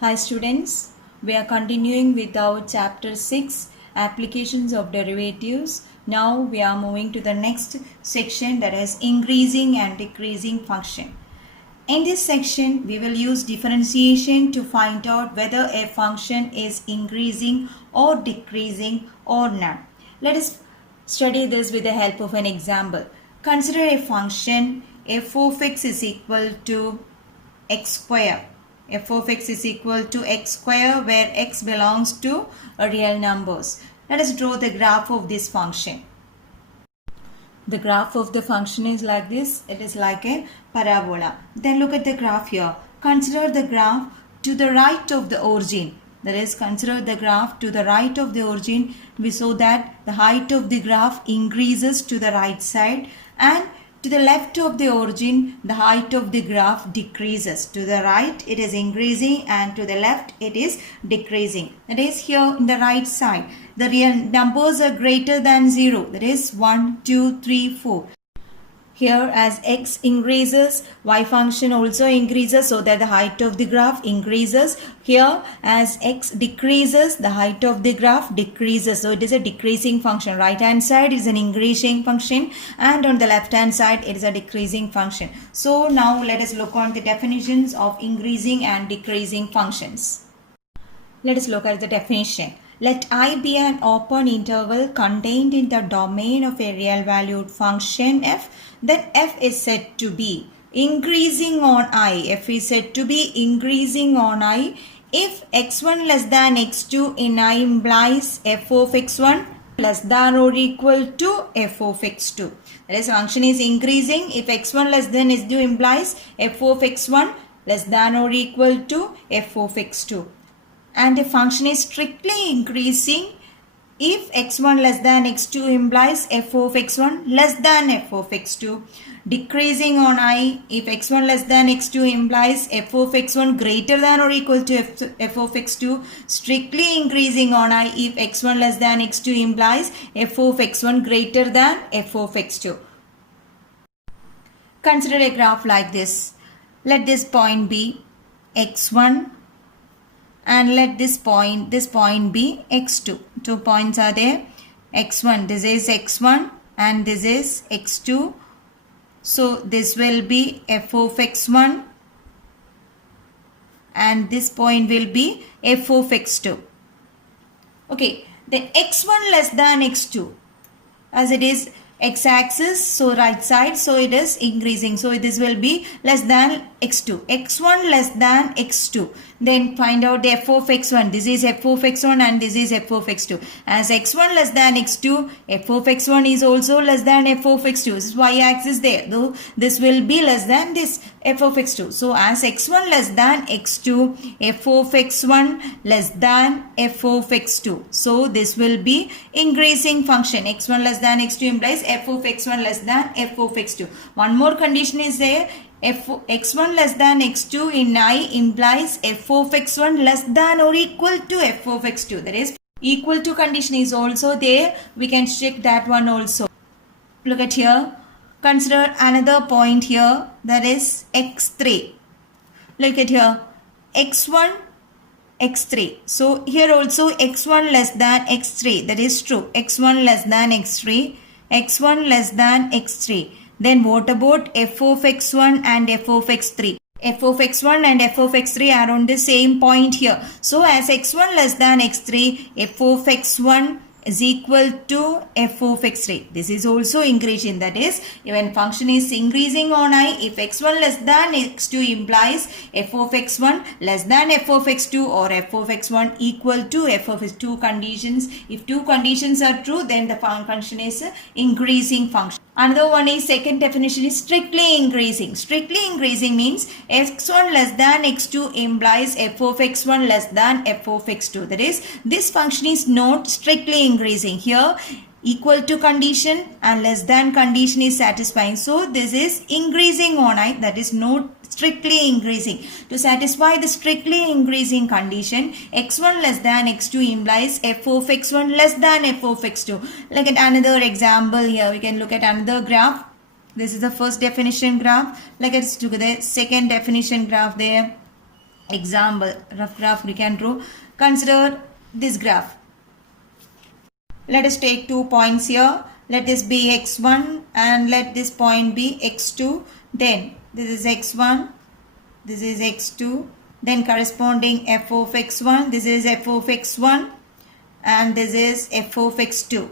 Hi students, we are continuing with our chapter 6 applications of derivatives. Now we are moving to the next section, that is increasing and decreasing function. In this section we will use differentiation to find out whether a function is increasing or decreasing or not. Let us study this with the help of an example. Consider a function f of x is equal to x square. F of x is equal to x square where x belongs to real numbers. Let us draw the graph of this function. The graph of the function is like this. It is like a parabola. Then look at the graph here. Consider the graph to the right of the origin. That is, consider the graph to the right of the origin. We saw that the height of the graph increases to the right side, and to the left of the origin, the height of the graph decreases. To the right, it is increasing, and to the left, it is decreasing. That is, here in the right side, the real numbers are greater than 0. That is 1, 2, 3, 4. Here as x increases, y function also increases, so that the height of the graph increases. Here as x decreases, the height of the graph decreases. So it is a decreasing function. Right hand side is an increasing function, and on the left hand side it is a decreasing function. So now let us look on the definitions of increasing and decreasing functions. Let us look at the definition. Let I be an open interval contained in the domain of a real valued function f, then f is said to be increasing on I. F is said to be increasing on I if x1 less than x2 in I implies f of x1 less than or equal to f of x2. That is, function is increasing if x1 less than x2 implies f of x1 less than or equal to f of x2. And a function is strictly increasing if x1 less than x2 implies f of x1 less than f of x2. Decreasing on I if x1 less than x2 implies f of x1 greater than or equal to f of x2. Strictly increasing on I if x1 less than x2 implies f of x1 greater than f of x2. Consider a graph like this. Let this point be x1 and let this point be x2. 2 points are there. x1, this is x1 and this is x2. So this will be f of x1 and this point will be f of x2. Okay, then x1 less than x2, as it is x-axis, so right side, so it is increasing, so this will be less than x2. x1 less than x2, then find out the f of x1. This is f of x1 and this is f of x2. As x1 less than x2, f of x1 is also less than f of x2. This is y-axis there, though this will be less than this f of x2. So as x1 less than x2, f of x1 less than f of x2. So this will be increasing function. x1 less than x2 implies f of x1 less than f of x2. One more condition is there. x1 less than x2 in I implies f of x1 less than or equal to f of x2. That is, equal to condition is also there. We can check that one also. Look at here. Consider another point here, that is x3. Look at here. x1, x3. So here also x1 less than x3. That is true. x1 less than x3. x1 less than x3. Then what about f of x1 and f of x3? F of x1 and f of x3 are on the same point here. So as x1 less than x3, f of x1 is equal to f of x3. This is also increasing. That is, when function is increasing on I, if x1 less than x2 implies f of x1 less than f of x2 or f of x1 equal to f of x2 conditions. If two conditions are true, then the function is increasing function. Another one is, second definition is strictly increasing. Strictly increasing means x1 less than x2 implies f of x1 less than f of x2. That is, this function is not strictly increasing. Here equal to condition and less than condition is satisfying. So this is increasing on I, that is not strictly increasing. To satisfy the strictly increasing condition, x1 less than x2 implies f of x1 less than f of x2. Look at another example here. We can look at another graph. This is the first definition graph. Let's look at the second definition graph there. example, rough graph we can draw. Consider this graph. Let us take 2 points here. Let this be x1 and let this point be x2. Then this is x1, this is x2. Then corresponding f of x1, this is f of x1 and this is f of x2.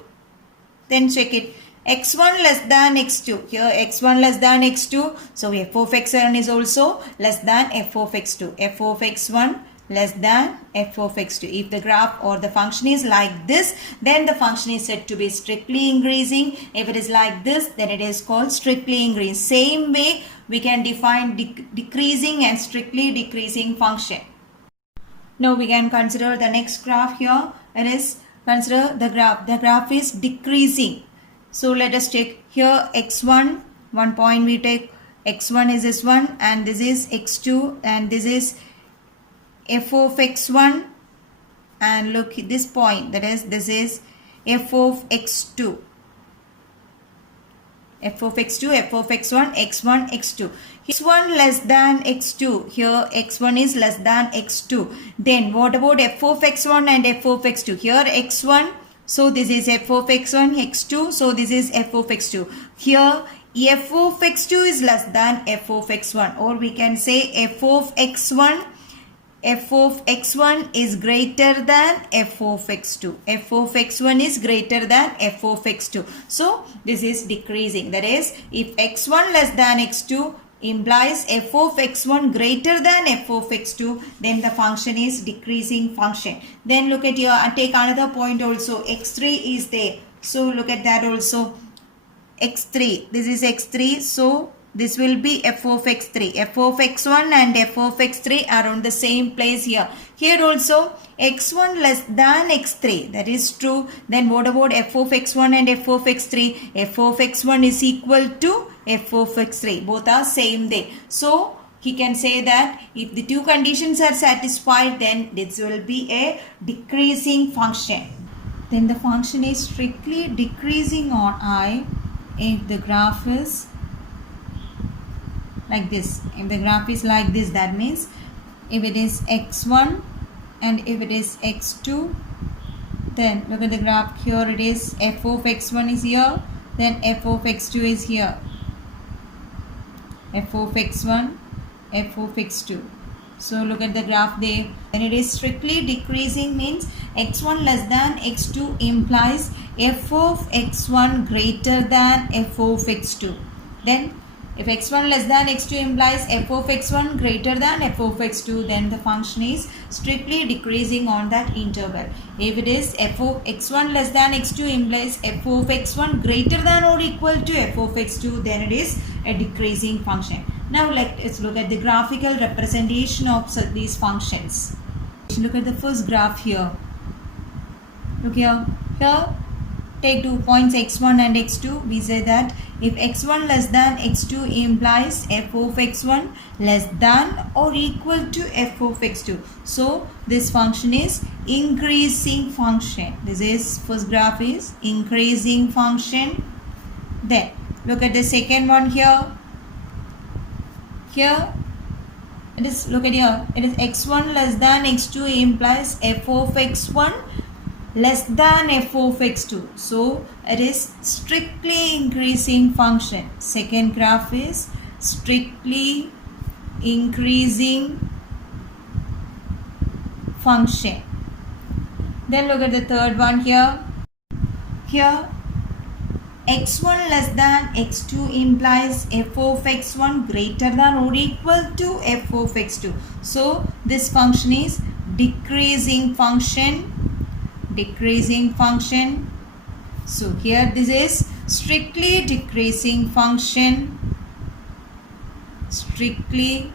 Then check it. x1 less than x2. Here x1 less than x2. So f of x1 is also less than f of x2. f of x1 less than f of x2. If the graph or the function is like this, then the function is said to be strictly increasing. If it is like this, then it is called strictly increasing. Same way we can define decreasing and strictly decreasing function. Now we can consider the next graph here. It is consider the graph. The graph is decreasing. So let us take here x1. One point we take x1 is this one and this is x2 and this is f of x1 and look this point, that is this is f of x2. f of x2, f of x1, x1, x2. x1 less than x2. Here x1 is less than x2. Then what about f of x1 and f of x2? Here x1, so this is f of x1, x2, so this is f of x2. Here f of x2 is less than f of x1, or we can say f of x1, f of x1 is greater than f of x2. f of x1 is greater than f of x2. So this is decreasing. That is, if x1 less than x2 implies f of x1 greater than f of x2, then the function is decreasing function. Then look at here and take another point also. x3 is there. So look at that also. x3. This is x3. So this will be f of x3. f of x1 and f of x3 are on the same place here. Here also x1 less than x3. That is true. Then what about f of x1 and f of x3? f of x1 is equal to f of x3. Both are same there. So he can say that if the two conditions are satisfied, then this will be a decreasing function. Then the function is strictly decreasing on I if the graph is like this. If the graph is like this, that means if it is x1 and if it is x2, then look at the graph. Here it is f of x1 is here, then f of x2 is here. f of x1, f of x2. So look at the graph there. When it is strictly decreasing means x1 less than x2 implies f of x1 greater than f of x2. Then if x1 less than x2 implies f of x1 greater than f of x2, then the function is strictly decreasing on that interval. If it is f of x1 less than x2 implies f of x1 greater than or equal to f of x2, then it is a decreasing function. Now let's look at the graphical representation of these functions. Look at the first graph here. Look here. Here take 2 points x1 and x2. We say that if x1 less than x2 implies f of x1 less than or equal to f of x2. So this function is increasing function. This is first graph is increasing function. Then look at the second one here. Here it is, look at here, it is x1 less than x2 implies f of x1 less than f of x2. So it is strictly increasing function. Second graph is strictly increasing function. Then look at the third one here. Here x1 less than x2 implies f of x1 greater than or equal to f of x2. So this function is decreasing function. Decreasing function. So here this is strictly decreasing function. Strictly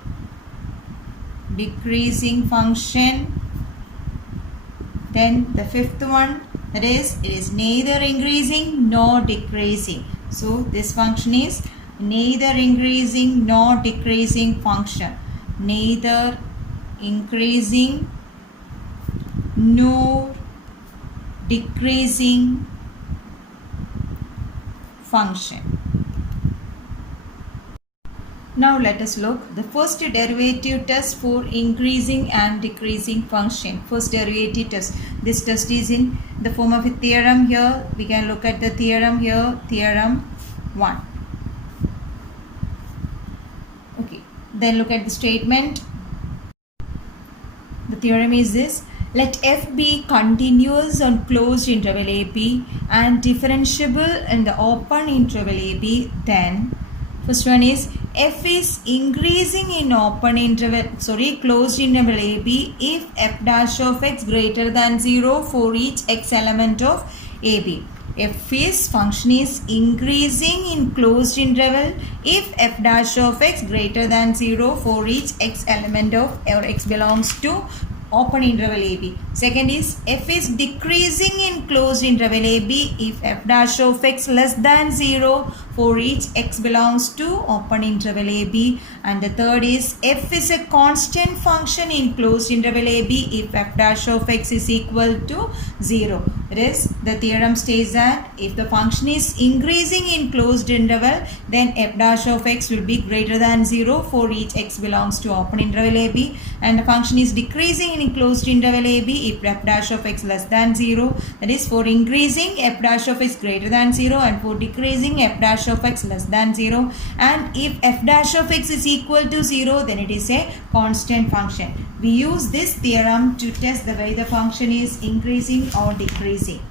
decreasing function. Then the fifth one, that is, it is neither increasing nor decreasing. So this function is neither increasing nor decreasing function. Neither increasing nor decreasing function. Now let us look the first derivative test for increasing and decreasing function. First derivative test. This test is in the form of a theorem here. We can look at the theorem here. Theorem 1. Okay. Then look at the statement. The theorem is this. Let f be continuous on closed interval ab and differentiable in the open interval ab. Then first one is f is increasing in closed interval ab if f dash of x greater than 0 for each x element of ab. F is function is increasing in closed interval if f dash of x greater than 0 for each x element of or x belongs to open interval ab. Second is f is decreasing in closed interval ab if f dash of x less than 0 for each x belongs to open interval ab. And the third is f is a constant function in closed interval ab if f dash of x is equal to 0. That is, the theorem states that if the function is increasing in closed interval, then f dash of x will be greater than 0 for each x belongs to open interval ab, and the function is decreasing in closed interval ab if f dash of x less than 0. That is, for increasing f dash of x greater than 0 and for decreasing f dash of x less than 0. And if f dash of x is equal to 0, then it is a constant function. We use this theorem to test the way the function is increasing or decreasing.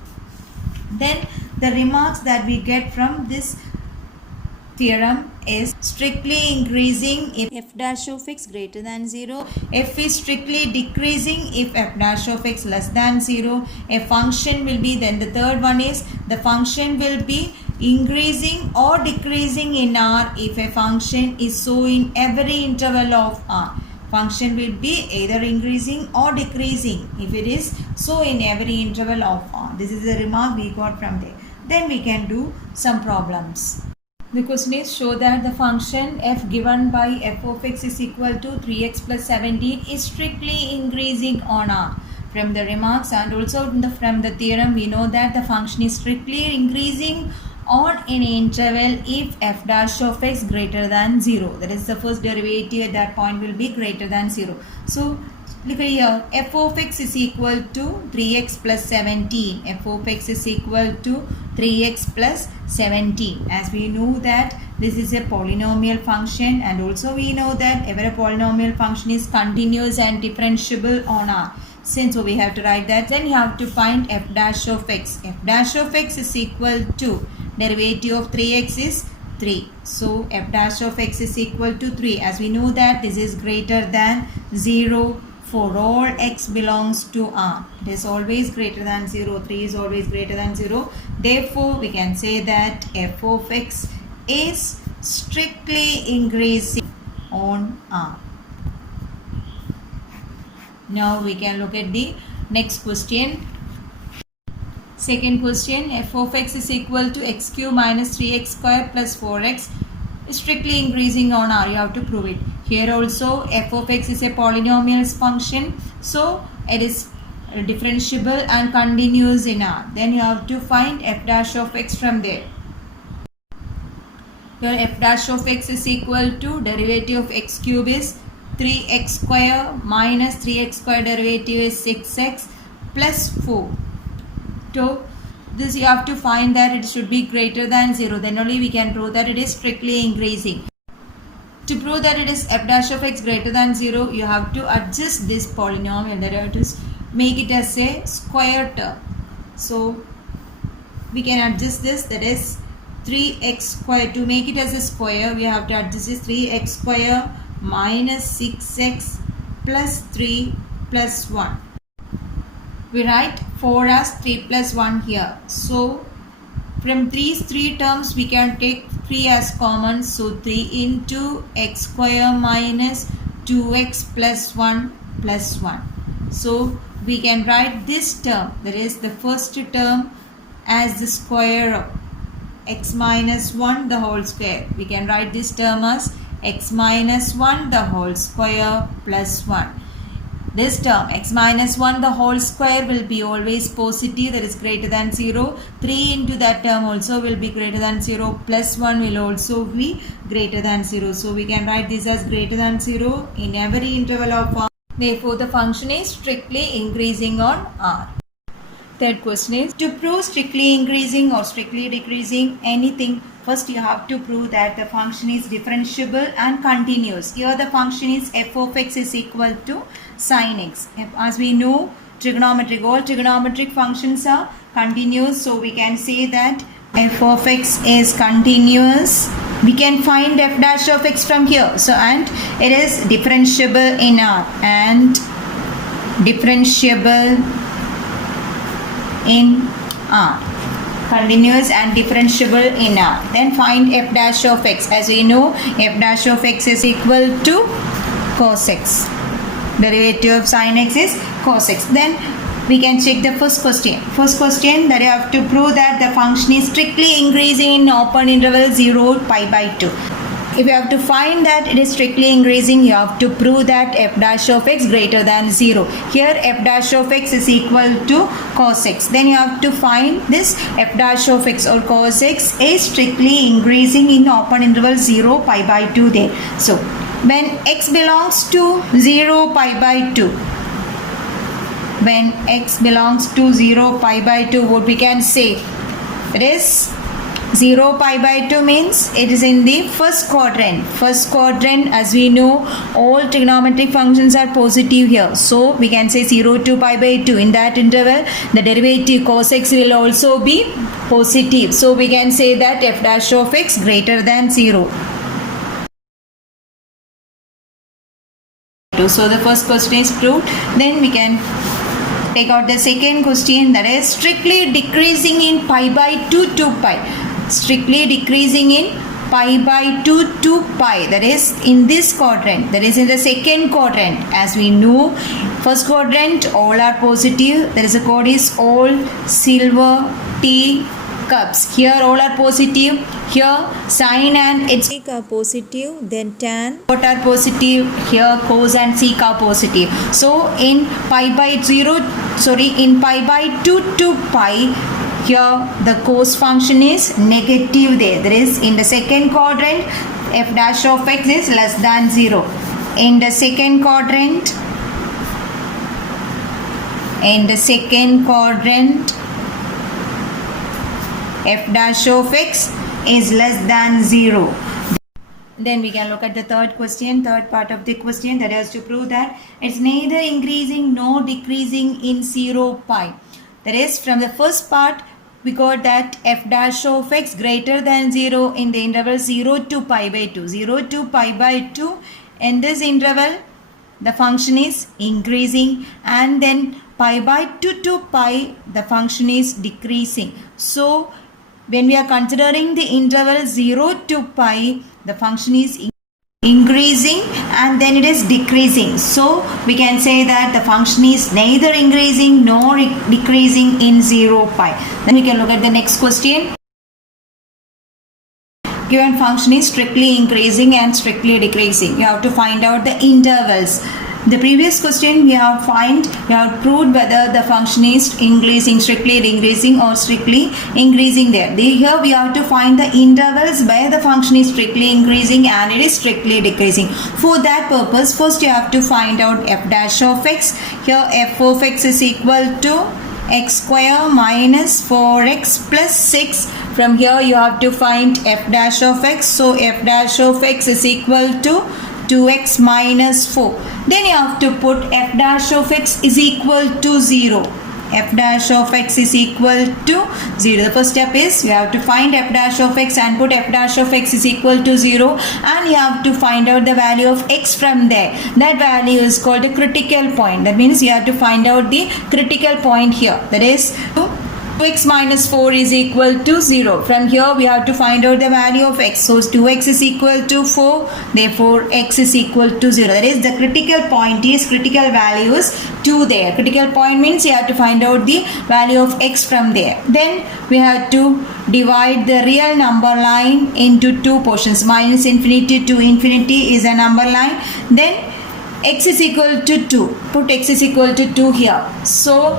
Then the remarks that we get from this theorem is strictly increasing if f dash of x greater than 0. F is strictly decreasing if f dash of x less than 0. A function will be, then the third one is the function will be increasing or decreasing in R if a function is so in every interval of R. Function will be either increasing or decreasing if it is so in every interval of R. This is the remark we got from there. Then we can do some problems. The question is, show that the function f given by f of x is equal to 3x plus 17 is strictly increasing on R. From the remarks and also from the theorem, we know that the function is strictly increasing on an interval if f dash of x greater than 0. That is, the first derivative at that point will be greater than 0. So look here, f of x is equal to 3x plus 17. f of x is equal to 3x plus 17. As we know that this is a polynomial function, and also we know that every polynomial function is continuous and differentiable on R. Since we have to write that, then you have to find f dash of x. F dash of x is equal to derivative of 3x is 3. So f dash of x is equal to 3. As we know that this is greater than 0 for all x belongs to R. It is always greater than 0. 3 is always greater than 0. Therefore, we can say that f of x is strictly increasing on R. Now we can look at the next question. Second question, f of x is equal to x cube minus 3x square plus 4x is strictly increasing on R. You have to prove it. Here also f of x is a polynomial function, so it is differentiable and continuous in R. Then you have to find f dash of x from there. Here f dash of x is equal to derivative of x cube is 3x square minus 3x square derivative is 6x plus 4. So this you have to find that it should be greater than 0. Then only we can prove that it is strictly increasing. To prove that it is f dash of x greater than 0, you have to adjust this polynomial. That is to make it as a square term. So we can adjust this. That is 3x square. To make it as a square, we have to adjust this 3x square minus 6x plus 3 plus 1. We write 4 as 3 plus 1 here. So from these three terms we can take 3 as common. So 3 into x square minus 2x plus 1 plus 1. So we can write this term, that is the first term, as the square of x minus 1 the whole square. We can write this term as x minus 1 the whole square plus 1. this term x minus 1 the whole square will be always positive, that is greater than 0. 3 into that term also will be greater than 0, plus 1 will also be greater than 0. So we can write this as greater than 0 in every interval of R. Therefore the function is strictly increasing on R. Third question is, to prove strictly increasing or strictly decreasing anything, first you have to prove that the function is differentiable and continuous. Here the function is f of x is equal to sin x. As we know, trigonometric, all trigonometric functions are continuous, so we can say that f of x is continuous. We can find f dash of x from here. So, and it is differentiable in R and differentiable in R. Continuous and differentiable in R. Then find f dash of x. As we know, f dash of x is equal to cos x. Derivative of sin x is cos x. Then we can check the first question. First question, that you have to prove that the function is strictly increasing in open interval 0 pi by 2. If you have to find that it is strictly increasing, you have to prove that f dash of x greater than 0. Here f dash of x is equal to cos x. Then you have to find this f dash of x or cos x is strictly increasing in open interval 0 pi by 2 there. So when x belongs to 0 pi by 2, when x belongs to 0 pi by 2, what we can say? It is 0 pi by 2 means it is in the first quadrant. First quadrant, as we know, all trigonometric functions are positive here. So we can say 0 to pi by 2. In that interval, the derivative cos x will also be positive. So we can say that f dash of x greater than 0. So the first question is proved. Then we can take out the second question, that is strictly decreasing in pi by 2 to pi. Strictly decreasing in pi by 2 to pi, that is in this quadrant, that is in the second quadrant. As we know, first quadrant all are positive, there is a code is all silver tea cups. Here all are positive. Here sine and its are positive, then tan what are positive. Here cos and sec are positive. So in pi by in pi by 2 to pi, here the cos function is negative there. That is in the second quadrant f dash of x is less than 0. In the second quadrant, f dash of x is less than 0. Then we can look at the third question, third part of the question, that is to prove that it's neither increasing nor decreasing in 0 pi. That is, from the first part we got that f dash of x greater than 0 in the interval 0 to pi by 2. 0 to pi by 2, in this interval the function is increasing, and then pi by 2 to pi the function is decreasing. So when we are considering the interval 0 to pi, the function is increasing and then it is decreasing. So we can say that the function is neither increasing nor decreasing in 0 pi. Then we can look at the next question. Given function is strictly increasing and strictly decreasing, you have to find out the intervals. The previous question we have proved whether the function is increasing, strictly increasing or strictly increasing there. Here we have to find the intervals where the function is strictly increasing and it is strictly decreasing. For that purpose, first you have to find out f dash of x. Here f of x is equal to x square minus 4x plus 6. From here you have to find f dash of x. So f dash of x is equal to 2x minus 4. Then you have to put f dash of x is equal to 0. F dash of x is equal to 0. The first step is you have to find f dash of x and put f dash of x is equal to 0, and you have to find out the value of x from there. That value is called a critical point. That means you have to find out the critical point here. That is 2x minus 4 is equal to 0. From here we have to find out the value of x. So 2x is equal to 4. Therefore x is equal to 0. That is, the critical point is critical value is 2 there. Critical point means you have to find out the value of x from there. Then we have to divide the real number line into two portions. Minus infinity to infinity is a number line. Then x is equal to 2. Put x is equal to 2 here. So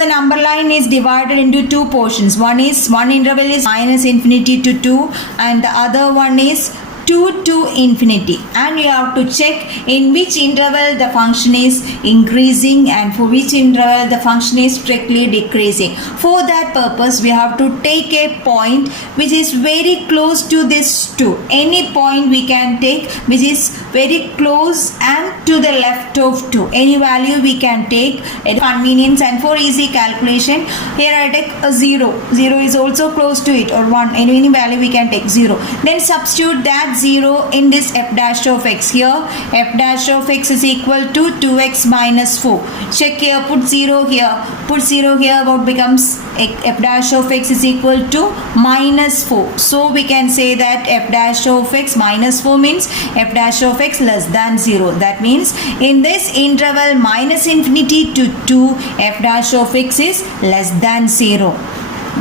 the number line is divided into two portions. One interval is minus infinity to 2 and the other one is 2 to infinity, and you have to check in which interval the function is increasing and for which interval the function is strictly decreasing. For that purpose we have to take a point which is very close to this 2. Any point we can take which is very close and to the left of 2. Any value we can take at convenience, and for easy calculation here I take a 0. 0 is also close to it, or 1. Any value we can take 0. Then substitute that 0 in this f dash of x. Here f dash of x is equal to 2x minus 4. Check here, put 0 here, put 0 here. What becomes f dash of x is equal to minus 4. So we can say that f dash of x minus 4 means f dash of x less than 0. That means in this interval minus infinity to 2, f dash of x is less than 0.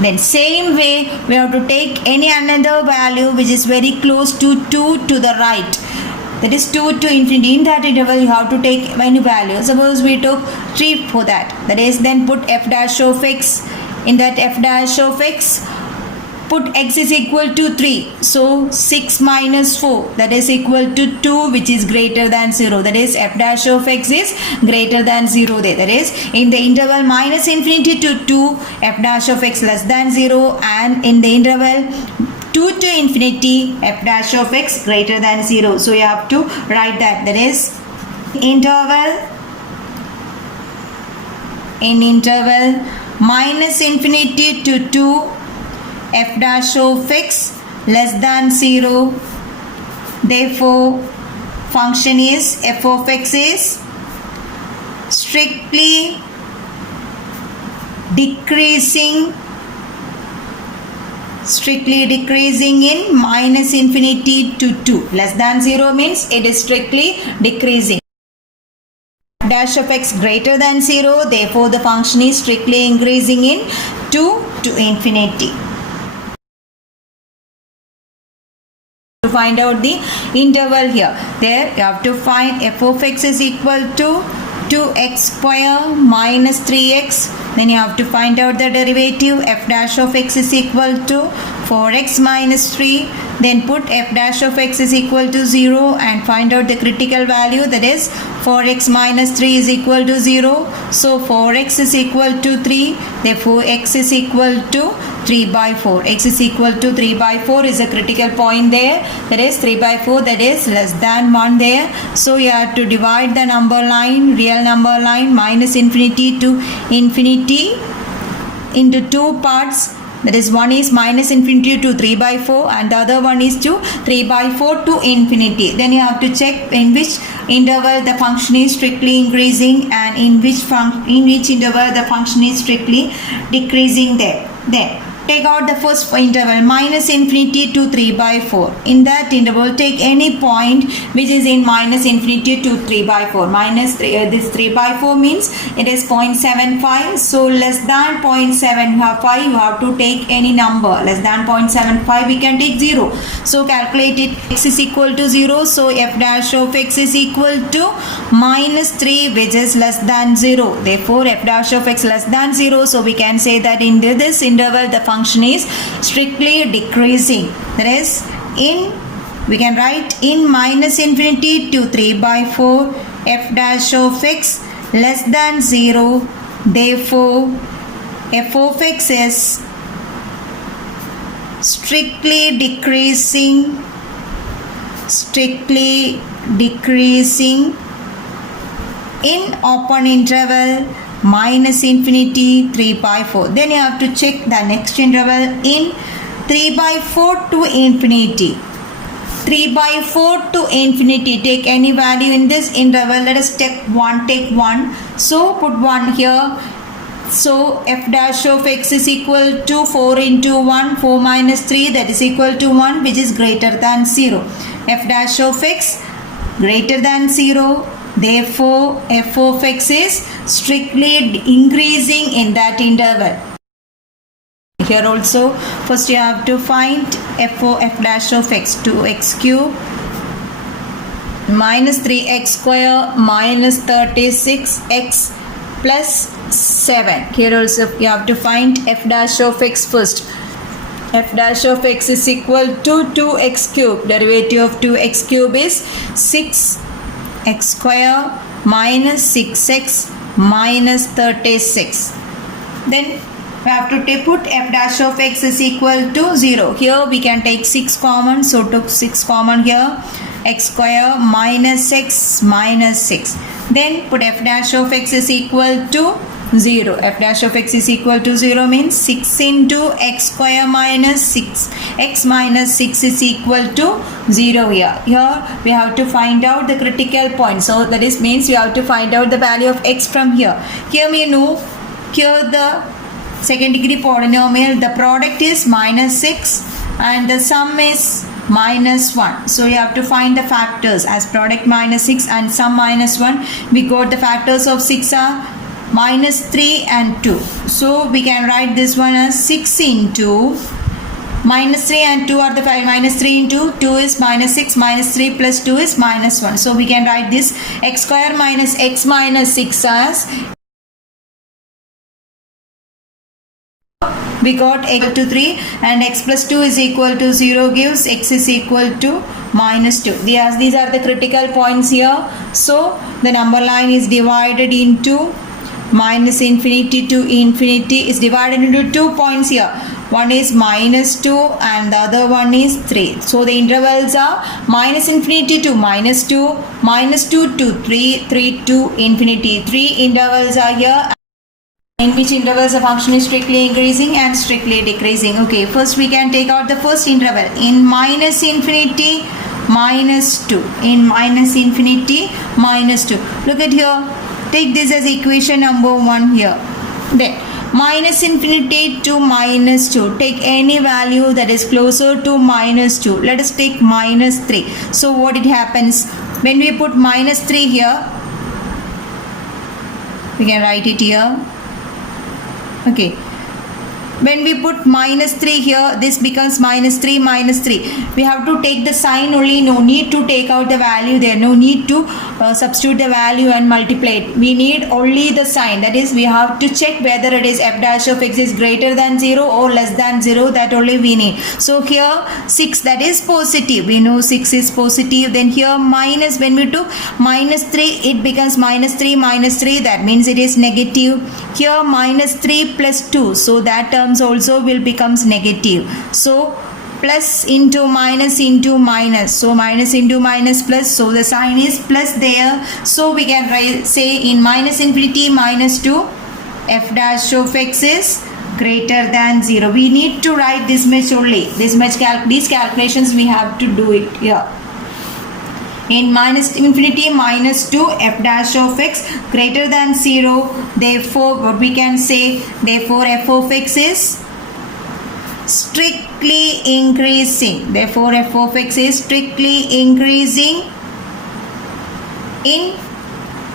Then same way we have to take any another value which is very close to 2 to the right, that is 2 to infinity. In that interval you have to take any value. Suppose we took 3 for that, that is then put f dash of x. In that f dash of x put x is equal to 3. So 6 minus 4, that is equal to 2, which is greater than 0. That is f dash of x is greater than 0 there. That is in the interval minus infinity to 2, f dash of x less than 0, and in the interval 2 to infinity, f dash of x greater than 0. So you have to write that. That is in interval minus infinity to 2, f dash of x less than 0. Therefore function is f of x is strictly decreasing in minus infinity to 2. Less than 0 means it is strictly decreasing. F dash of x greater than 0, therefore the function is strictly increasing in 2 to infinity. To find out the interval here, there you have to find f of x is equal to 2x square minus 3x. Then you have to find out the derivative. F dash of x is equal to 4x minus 3. Then put f dash of x is equal to 0 and find out the critical value, that is 4x minus 3 is equal to 0. So 4x is equal to 3. Therefore x is equal to 3 by 4. X is equal to 3 by 4 is a critical point there. That is 3 by 4, that is less than 1 there. So you have to divide the number line, real number line, minus infinity to infinity into two parts. That is one is minus infinity to 3 by 4 and the other one is to 3 by 4 to infinity. Then you have to check in which interval the function is strictly increasing and in which interval the function is strictly decreasing there. Then take out the first interval minus infinity to 3 by 4. In that interval take any point which is in minus infinity to 3 by 4. This 3 by 4 means it is 0.75. So less than 0.75 you have to take any number. Less than 0.75 we can take 0. So calculate it. X is equal to 0. So f dash of x is equal to minus 3, which is less than 0. Therefore f dash of x less than 0. So we can say that in this interval the function is strictly decreasing. That is we can write in minus infinity to 3 by 4 f dash of x less than 0. Therefore f of x is strictly decreasing in open interval minus infinity 3 by 4. Then you have to check the next interval in 3 by 4 to infinity. 3 by 4 to infinity, take any value in this interval. Let us take 1. So put 1 here. So f dash of x is equal to 4 into 1, 4 minus 3, that is equal to 1, which is greater than 0. F dash of x greater than 0. Therefore f of x is strictly increasing in that interval. Here also first you have to find f dash of x, 2x cube minus 3x square minus 36x plus 7. Here also you have to find f dash of x first. F dash of x is equal to 2x cube. Derivative of 2x cube is 6x square minus 6x minus 36. Then we have to put f dash of x is equal to 0. Here we can take 6 common. So took 6 common here. X square minus x minus 6. Then put f dash of x is equal to 0. F dash of x is equal to 0 means 6 into x square minus 6. X minus 6 is equal to 0 here. Here we have to find out the critical point. So that is means we have to find out the value of x from here. Here we know here the second degree polynomial, the product is minus 6 and the sum is minus 1. So you have to find the factors as product minus 6 and sum minus 1. We got the factors of 6 are minus 3 and 2. So we can write this one as 6 into minus 3 and 2 are the minus 3 into 2 is minus 6 minus 3 plus 2 is minus 1. So we can write this x square minus x minus 6 as we got x equal to 3 and x plus 2 is equal to 0 gives x is equal to minus 2. These are the critical points here. So the number line is divided into minus infinity to infinity is divided into 2 points here. One is minus 2 and the other one is 3. So the intervals are minus infinity to minus 2, minus 2 to 3, 3 to infinity. 3 intervals are here. In which intervals the function is strictly increasing and strictly decreasing. Okay, first we can take out the first interval in minus infinity minus 2. In minus infinity minus 2. Look at here. Take this as equation number 1 here. Then minus infinity to minus 2. Take any value that is closer to minus 2. Let us take minus 3. So what it happens when we put minus 3 here, we can write it here. Okay, when we put minus 3 here, this becomes minus 3 minus 3. We have to take the sign only, no need to take out the value there, no need to substitute the value and multiply it. We need only the sign, that is we have to check whether it is f dash of x is greater than 0 or less than 0, that only we need. So here 6, that is positive, we know 6 is positive. Then here minus, when we took minus 3 it becomes minus 3 minus 3, that means it is negative. Here minus 3 plus 2, so that terms also will becomes negative. So plus into minus into minus, so minus into minus plus, so the sign is plus there. So we can say in minus infinity minus 2 f dash of x is greater than 0. We need to write this much only, this much these calculations we have to do it here. In minus infinity minus 2 f dash of x greater than 0, therefore what we can say, therefore f of x is strictly increasing. Therefore f of x is strictly increasing in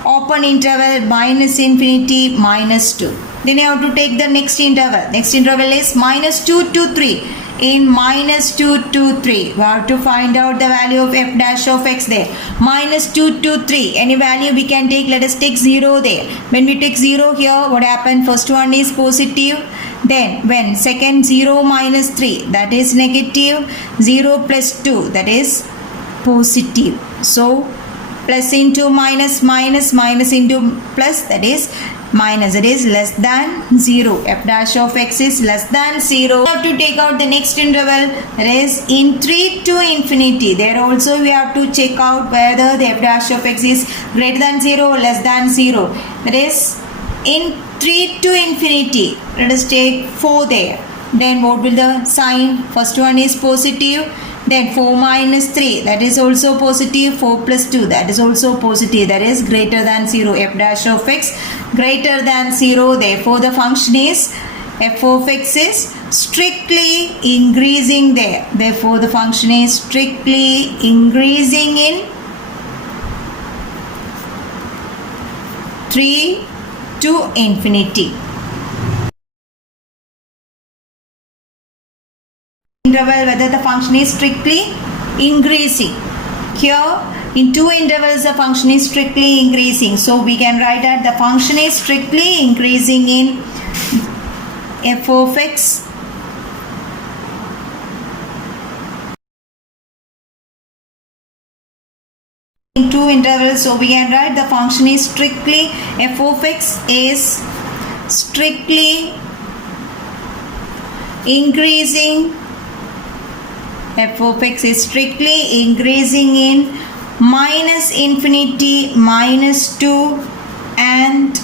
open interval minus infinity minus 2. Then you have to take the next interval. Next interval is minus 2 to 3. In minus 2 to 3, we have to find out the value of f dash of x there. Minus 2 to 3, any value we can take. Let us take 0 there. When we take 0 here, what happened? First one is positive. Then when second 0 minus 3, that is negative. 0 plus 2, that is positive. So plus into minus, minus, minus into plus, that is minus, it is less than 0. F dash of x is less than 0. We have to take out the next interval, that is in 3 to infinity. There also we have to check out whether the f dash of x is greater than 0 or less than 0. That is in 3 to infinity. Let us take 4 there. Then what will the sign? First one is positive. Then 4 minus 3, that is also positive. 4 plus 2, that is also positive. That is greater than 0. F dash of x greater than 0. Therefore the function is f of x is strictly increasing there. Therefore the function is strictly increasing in 3 to infinity. Interval whether the function is strictly increasing. Here In two intervals, the function is strictly increasing. So we can write that the function is strictly increasing in f of x in two intervals. So we can write the function is strictly f of x is strictly increasing. F of x is strictly increasing in minus infinity, minus 2 and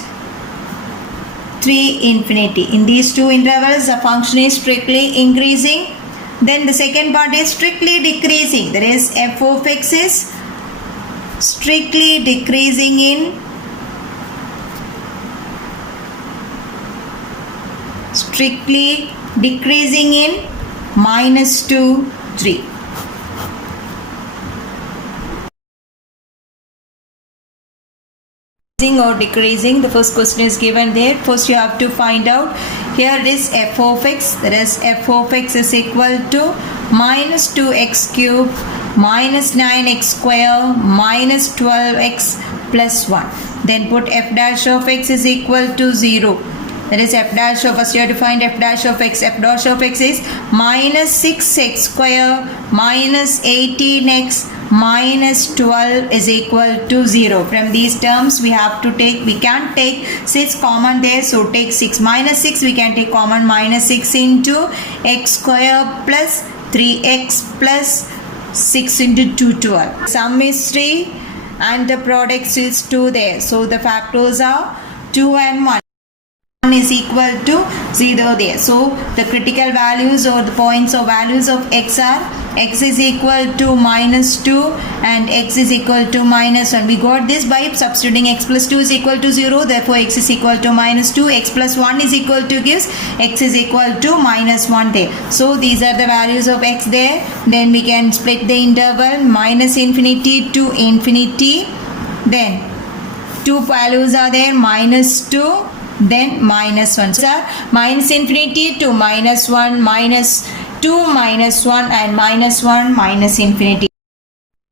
3 infinity. In these two intervals, the function is strictly increasing. Then the second part is strictly decreasing. That is, f of x is strictly decreasing in minus 2, 3. Or decreasing, the first question is given there. First you have to find out, here it is f of x, that is f of x is equal to minus 2x cube minus 9x square minus 12x plus 1. Then put f dash of x is equal to 0. That is f dash of, first you have to find f dash of x. F dash of x is minus 6x square minus 18x minus 12 is equal to 0. From these terms we have to take, we can take 6 common there, so take 6 minus 6 we can take common, minus 6 into x square plus 3x plus 6 into 2, 12. Sum is 3 and the product is 2 there, so the factors are 2 and 1 is equal to 0 there. So the critical values or the points or values of x are x is equal to minus 2 and x is equal to minus 1. We got this by substituting x plus 2 is equal to 0, therefore x is equal to minus 2, x plus 1 is equal to gives x is equal to minus 1 there. So these are the values of x there. Then we can split the interval minus infinity to infinity. Then two values are there, minus 2 then minus 1. So minus infinity to minus 1, minus 2 minus 1 and minus 1 minus infinity.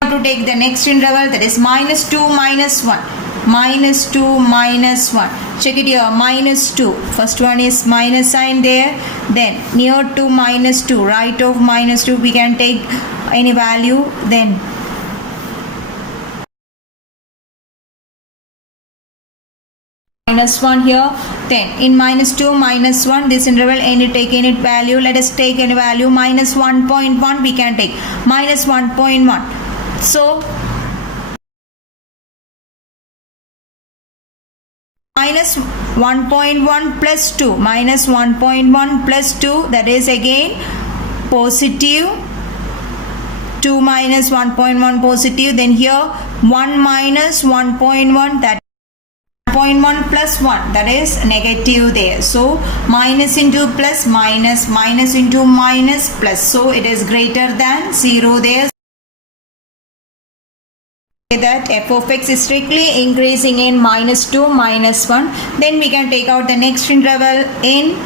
To take the next interval, that is minus 2 minus 1, minus 2 minus 1. Check it here, minus 2. First one is minus sign there. Then near to minus 2, right of minus 2 we can take any value. Then minus 1 here. Then in minus 2 minus 1, this interval any take any value. Let us take any value, minus 1.1 we can take, minus 1.1. So minus 1.1 plus 2, minus 1.1 plus 2, that is again positive. 2 minus 1.1 positive. Then here 1 minus 1.1, that 0.1 plus 1, that is negative there. So minus into plus, minus, minus into minus, plus. So it is greater than 0 there. That f of x is strictly increasing in minus 2 minus 1. Then we can take out the next interval in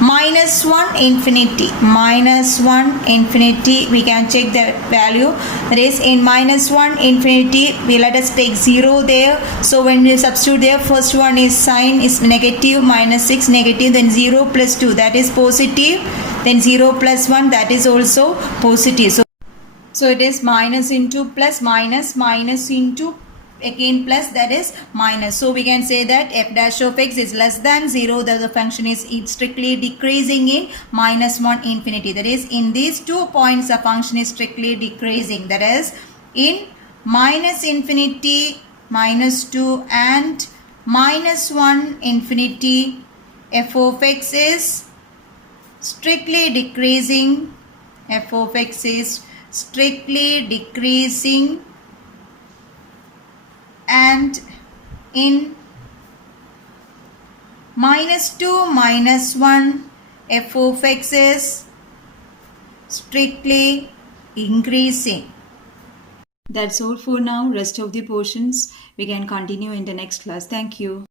minus 1 infinity, minus 1 infinity. We can check the value, that is in minus 1 infinity we let us take 0 there. So when you substitute there, first one is sign is negative, minus 6 negative, then 0 plus 2 that is positive, then 0 plus 1 that is also positive. So it is minus into plus, minus, minus into again plus, that is minus. So we can say that f dash of x is less than 0, that the function is strictly decreasing in minus 1 infinity. That is in these 2 points the function is strictly decreasing, that is in minus infinity, minus 2 and minus 1 infinity, f of x is strictly decreasing, f of x is strictly decreasing, and in minus 2 minus 1 f of x is strictly increasing. That's all for now. Rest of the portions we can continue in the next class. Thank you.